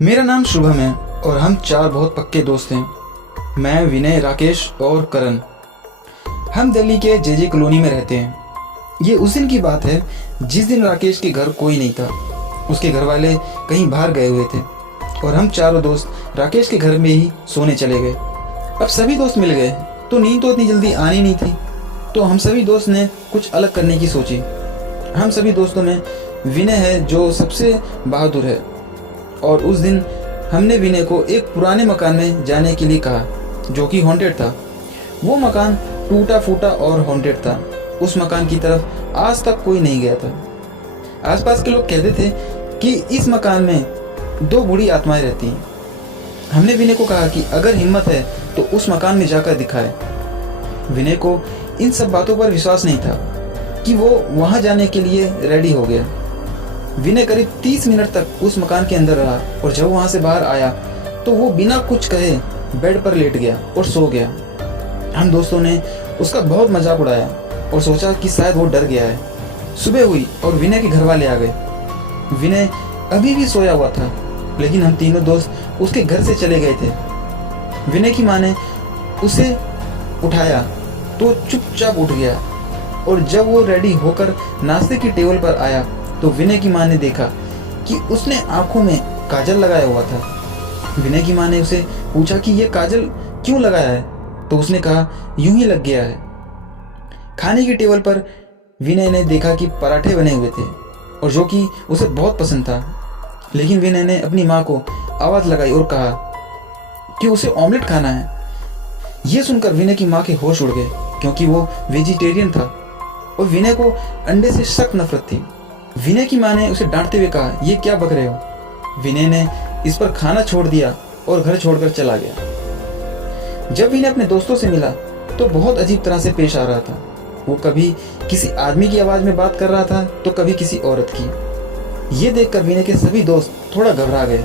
मेरा नाम शुभम है और हम चार बहुत पक्के दोस्त हैं। मैं, विनय, राकेश और करण। हम दिल्ली के जेजे कॉलोनी में रहते हैं। ये उस दिन की बात है जिस दिन राकेश के घर कोई नहीं था। उसके घर वाले कहीं बाहर गए हुए थे और हम चारों दोस्त राकेश के घर में ही सोने चले गए। अब सभी दोस्त मिल गए तो नींद तो इतनी जल्दी आनी नहीं थी, तो हम सभी दोस्त ने कुछ अलग करने की सोची। हम सभी दोस्तों में विनय है जो सबसे बहादुर है, और उस दिन हमने विनय को एक पुराने मकान में जाने के लिए कहा जो कि हॉन्टेड था। वो मकान टूटा फूटा और हॉन्टेड था। उस मकान की तरफ आज तक कोई नहीं गया था। आसपास के लोग कहते थे कि इस मकान में दो बूढ़ी आत्माएं रहती हैं। हमने विनय को कहा कि अगर हिम्मत है तो उस मकान में जाकर दिखाए। विनय को इन सब बातों पर विश्वास नहीं था कि वो वहां जाने के लिए रेडी हो गया। विनय करीब 30 मिनट तक उस मकान के अंदर रहा और जब वहां से बाहर आया तो वो बिना कुछ कहे बेड पर लेट गया और सो गया। हम दोस्तों ने उसका बहुत मजाक उड़ाया और सोचा कि शायद वो डर गया है। सुबह हुई और विनय के घर वाले आ गए। विनय अभी भी सोया हुआ था, लेकिन हम तीनों दोस्त उसके घर से चले गए थे। विनय की माँ ने उसे उठाया तो चुपचाप उठ गया, और जब वो रेडी होकर नाश्ते की टेबल पर आया तो विनय की माँ ने देखा कि उसने आंखों में काजल लगाया हुआ था। विनय की माँ ने उसे पूछा कि ये काजल क्यों लगाया है, तो उसने कहा यूं ही लग गया है। खाने की टेबल पर विनय ने देखा कि पराठे बने हुए थे और जो कि उसे बहुत पसंद था, लेकिन विनय ने अपनी माँ को आवाज लगाई और कहा कि उसे ऑमलेट खाना है। यह सुनकर विनय की माँ के होश उड़ गए, क्योंकि वो वेजिटेरियन था और विनय को अंडे से सख्त नफरत थी। विनय की माँ ने उसे डांटते हुए कहा, ये क्या बक रहे हो। विनय ने इस पर खाना छोड़ दिया और घर छोड़कर चला गया। जब विनय अपने दोस्तों से मिला तो बहुत अजीब तरह से पेश आ रहा था। वो कभी किसी आदमी की आवाज में बात कर रहा था तो कभी किसी औरत की। ये देखकर विनय के सभी दोस्त थोड़ा घबरा गए।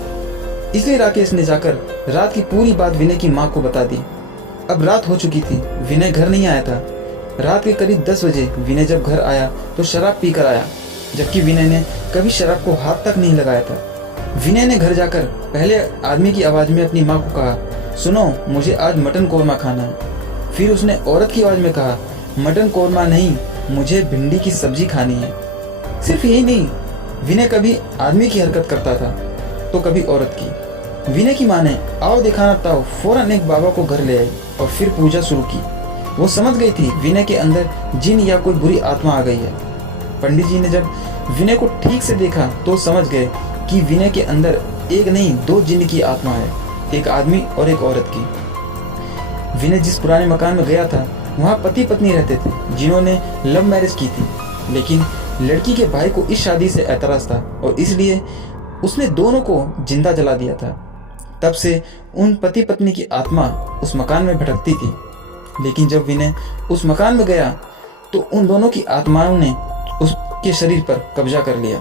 इसलिए राकेश ने जाकर रात की पूरी बात विनय की माँ को बता दी। अब रात हो चुकी थी, विनय घर नहीं आया था। रात के करीब 10 बजे विनय जब घर आया तो शराब पीकर आया, जबकि विनय ने कभी शराब को हाथ तक नहीं लगाया था। विनय ने घर जाकर पहले आदमी की आवाज में अपनी माँ को कहा, सुनो मुझे आज मटन कोरमा खाना है। फिर उसने औरत की आवाज में कहा, मटन कोरमा नहीं, मुझे भिंडी की सब्जी खानी है। सिर्फ यही नहीं, विनय कभी आदमी की हरकत करता था तो कभी औरत की। विनय की माँ ने आओ दिखाना ताओ फौरन एक बाबा को घर ले आई और फिर पूजा शुरू की। वो समझ गई थी विनय के अंदर जिन या कोई बुरी आत्मा आ गई है। पंडित जी ने जब विनय को ठीक से देखा तो समझ गए कि विनय के अंदर एक नहीं 2 जिन की आत्मा है, एक आदमी और एक औरत की। विनय जिस पुराने मकान में गया था वहाँ पति पत्नी रहते थे जिन्होंने लव मैरिज की थी, लेकिन लड़की के भाई को इस शादी से ऐतराज था और इसलिए उसने दोनों को जिंदा जला दिया था। तब से उन पति पत्नी की आत्मा उस मकान में भटकती थी, लेकिन जब विनय उस मकान में गया तो उन दोनों की आत्माओं ने उसके शरीर पर कब्जा कर लिया।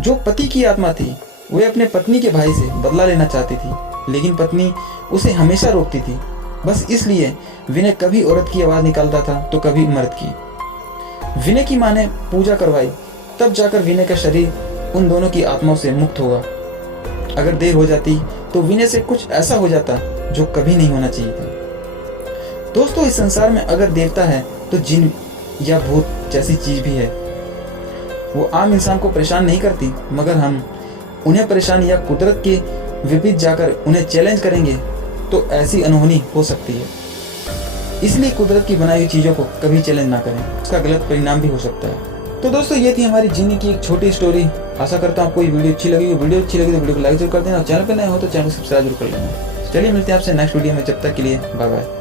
जो पति की आत्मा थी वह अपने पत्नी के भाई से बदला लेना चाहती थी, लेकिन पत्नी उसे हमेशा रोकती थी। बस इसलिए विनय कभी औरत की आवाज निकालता था तो कभी मर्द की। विनय की माँ ने पूजा करवाई, तब जाकर विनय का शरीर उन दोनों की आत्माओं से मुक्त होगा। अगर देर हो जाती तो विनय से कुछ ऐसा हो जाता जो कभी नहीं होना चाहिए था। दोस्तों, इस संसार में अगर देवता है तो जिन या भूत जैसी चीज भी है। वो आम इंसान को परेशान नहीं करती, मगर हम उन्हें परेशान या कुदरत के विपरीत जाकर उन्हें चैलेंज करेंगे तो ऐसी अनहोनी हो सकती है। इसलिए कुदरत की बनाई हुई चीजों को कभी चैलेंज ना करें, उसका गलत परिणाम भी हो सकता है। तो दोस्तों, ये थी हमारी जिन्नी की एक छोटी स्टोरी। आशा करता हूँ आपको ये वीडियो अच्छी लगी। वीडियो अच्छी लगी तो वीडियो को लाइक जरूर कर देना और चैनल पर नए हो तो चैनल को सब्सक्राइब जरूर कर लेना। चलिए मिलते हैं आपसे नेक्स्ट वीडियो में, जब तक के लिए बाय बाय।